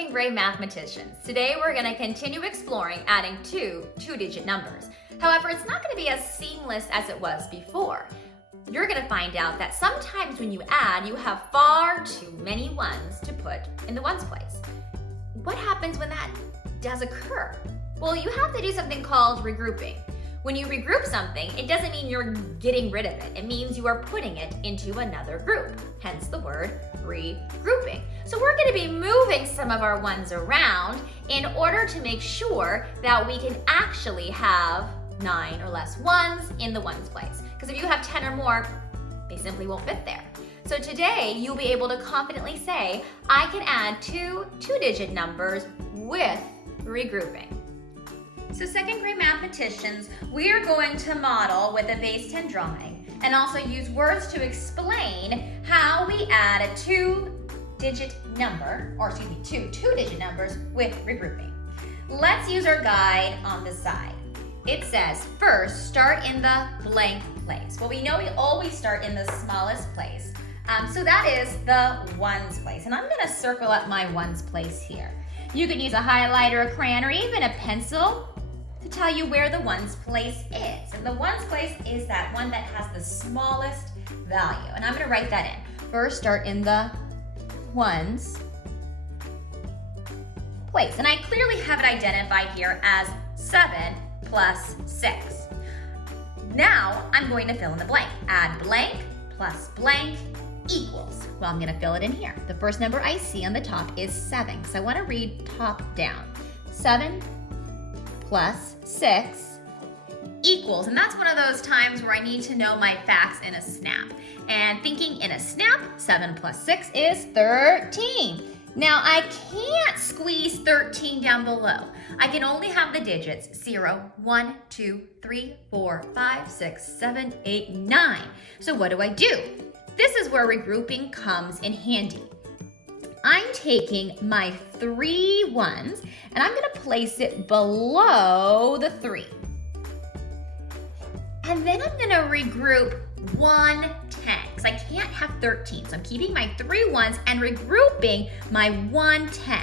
second grade mathematicians. Today we're going to continue exploring adding two-digit numbers. However, it's not going to be as seamless as it was before. You're going to find out that sometimes when you add, you have far too many ones to put in the ones place. What happens when that does occur? Well, you have to do something called regrouping. When you regroup something, it doesn't mean you're getting rid of it. It means you are putting it into another group, hence the word regrouping. So we're going to be moving some of our ones around in order to make sure that we can actually have 9 or less ones in the ones place. Because if you have 10 or more, they simply won't fit there. So today, you'll be able to confidently say, I can add two-digit numbers with regrouping. So second grade mathematicians, we are going to model with a base 10 drawing and also use words to explain how we add a two-digit number, or excuse me, two-digit numbers with regrouping. Let's use our guide on the side. It says, first, start in the blank place. Well, we know we always start in the smallest place. So that is the ones place. And I'm gonna circle up my ones place here. You can use a highlighter, a crayon, or even a pencil to tell you where the ones place is. And the ones place is that one that has the smallest value. And I'm gonna write that in. First, start in the ones place. And I clearly have it identified here as 7 plus 6. Now, I'm going to fill in the blank. Add blank plus blank equals. Well, I'm gonna fill it in here. The first number I see on the top is 7, so I wanna read top down. 7 plus 6 equals, and that's one of those times where I need to know my facts in a snap. And thinking in a snap, 7 plus 6 is 13. Now I can't squeeze 13 down below. I can only have the digits 0, 1, 2, 3, 4, 5, 6, 7, 8, 9. So what do? This is where regrouping comes in handy. I'm taking my 3 ones and I'm gonna place it below the 3. And then I'm gonna regroup 1 10, because I can't have 13. So I'm keeping my 3 ones and regrouping my 1 10.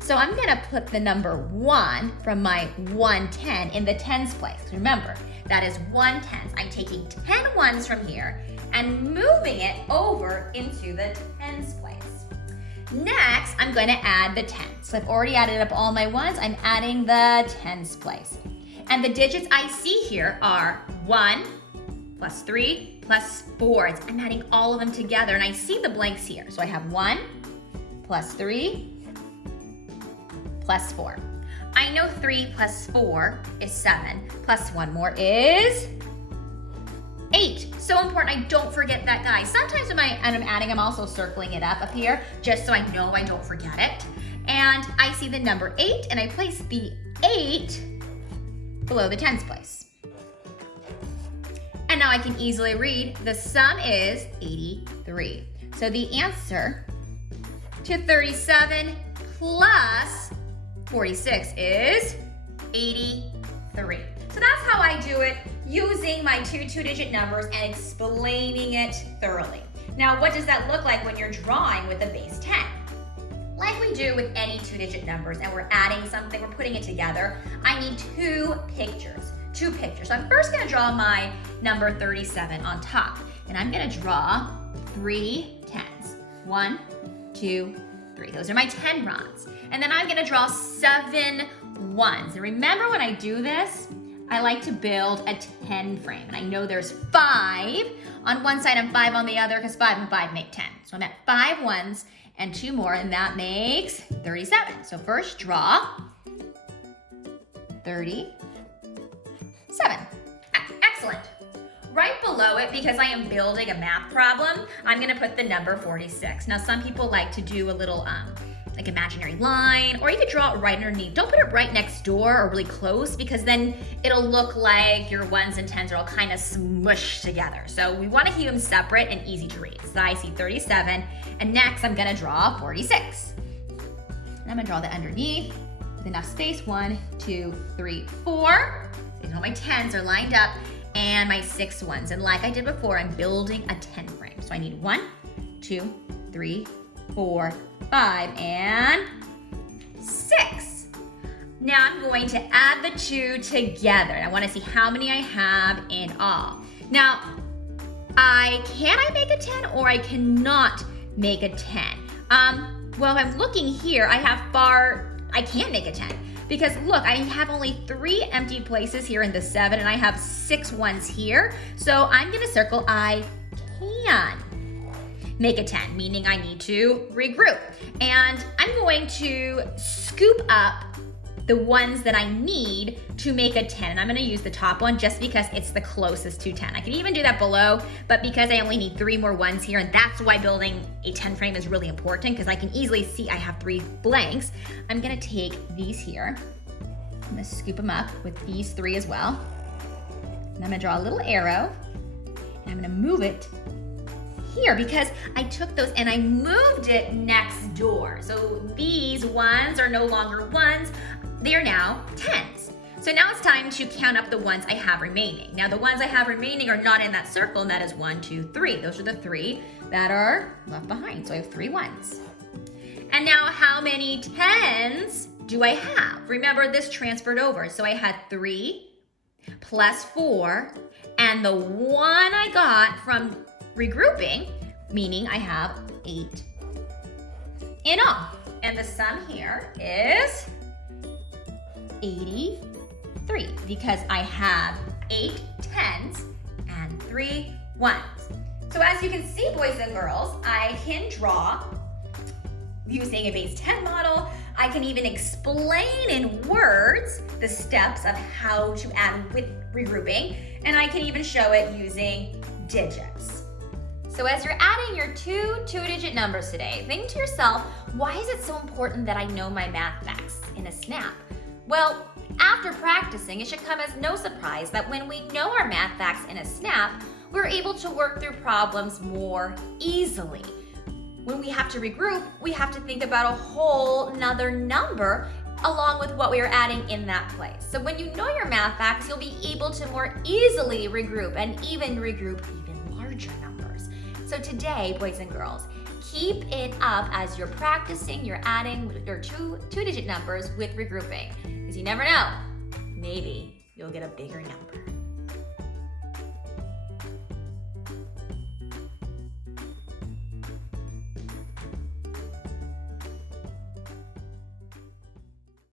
So I'm gonna put the number 1 from my 1 10 in the tens place. Remember, that is 1 tens. I'm taking 10 ones from here and moving it over into the tens place. Next, I'm going to add the tens. So I've already added up all my ones. I'm adding the tens place. And the digits I see here are 1 plus 3 plus 4. I'm adding all of them together and I see the blanks here. So I have 1 plus 3 plus 4. I know 3 plus 4 is 7, plus 1 more is 8. So important I don't forget that, guys. Sometimes when I'm adding, I'm also circling it up here just so I know I don't forget it. And I see the number 8 and I place the 8 below the tens place. And now I can easily read the sum is 83. So the answer to 37 plus 46 is 83. So that's how I do it, using my two-digit numbers and explaining it thoroughly. Now, what does that look like when you're drawing with a base 10? Like we do with any two-digit numbers, and we're adding something, we're putting it together, I need two pictures. So I'm first gonna draw my number 37 on top, and I'm gonna draw 3 tens. 1, 2, 3. Those are my 10 rods. And then I'm gonna draw 7 ones. And remember when I do this, I like to build a 10 frame. And I know there's 5 on one side and 5 on the other because 5 and 5 make 10. So I'm at 5 ones and 2 more, and that makes 37. So first draw 37. Excellent. Right below it, because I am building a math problem, I'm gonna put the number 46. Now some people like to do a little like imaginary line, or you could draw it right underneath. Don't put it right next door or really close, because then it'll look like your ones and tens are all kind of smushed together. So we want to keep them separate and easy to read. So I see 37, and next I'm gonna draw 46. And I'm gonna draw that underneath with enough space. 1, 2, 3, 4. So all my tens are lined up, and my 6 ones. And like I did before, I'm building a 10 frame. So I need 1, 2, 3, 4, 5, and 6. Now I'm going to add the 2 together. And I want to see how many I have in all. Now, can I make a 10 or I cannot make a 10? Well, if I'm looking here, I can't make a 10. Because look, I have only 3 empty places here in the 7 and I have 6 ones here. So I'm gonna circle I can make a 10, meaning I need to regroup. And I'm going to scoop up the ones that I need to make a 10. And I'm gonna use the top one just because it's the closest to 10. I can even do that below, but because I only need 3 more ones here, and that's why building a 10 frame is really important, because I can easily see I have 3 blanks. I'm gonna take these here. I'm gonna scoop them up with these 3 as well. And I'm gonna draw a little arrow, and I'm gonna move it here because I took those and I moved it next door. So these ones are no longer ones, they are now 10s. So now it's time to count up the ones I have remaining. Now the ones I have remaining are not in that circle, and that is 1, 2, 3. Those are the 3 that are left behind. So I have 3 ones. And now how many 10s do I have? Remember, this transferred over. So I had 3 plus 4, and the one I got from regrouping, meaning I have 8 in all. And the sum here is 83 because I have 8 10s and 3 1s. So as you can see, boys and girls, I can draw using a base 10 model. I can even explain in words the steps of how to add with regrouping, and I can even show it using digits. So as you're adding your 2 two-digit numbers today, think to yourself, why is it so important that I know my math facts in a snap? Well, after practicing, it should come as no surprise that when we know our math facts in a snap, we're able to work through problems more easily. When we have to regroup, we have to think about a whole nother number along with what we are adding in that place. So when you know your math facts, you'll be able to more easily regroup and even regroup even larger numbers. So today, boys and girls, keep it up as you're practicing, you're adding your two-digit numbers with regrouping. Because you never know, maybe you'll get a bigger number.